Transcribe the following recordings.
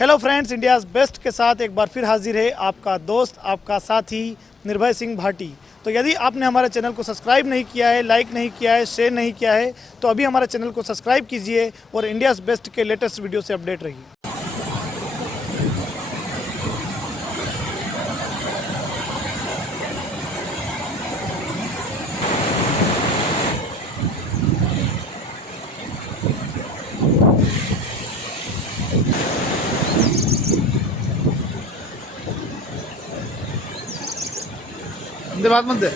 Hello friends, India's best के साथ एक बार फिर हाजिर है आपका दोस्त, आपका साथी निर्भय सिंह भाटी। तो यदि आपने हमारे चैनल को सब्सक्राइब नहीं किया है, लाइक नहीं किया है, शेयर नहीं किया है, तो अभी हमारे चैनल को सब्सक्राइब कीजिए और इंडियाज़ बेस्ट के लेटेस्ट वीडियो से अपडेट रहिए। बात म्हणते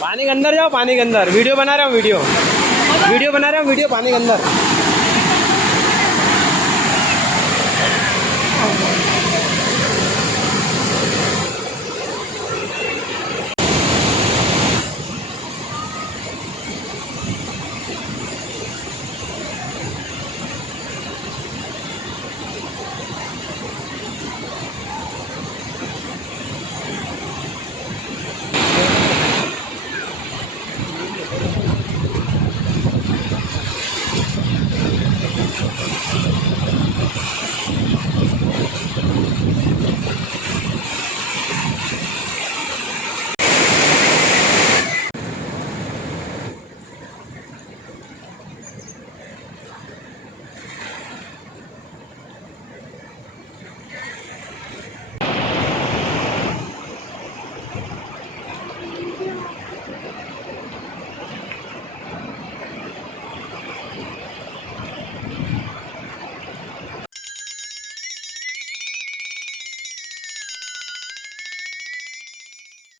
पानी के अंदर जाओ, पानी के अंदर वीडियो बना रहा हूँ, वीडियो बना रहा हूँ, वीडियो पानी के अंदर।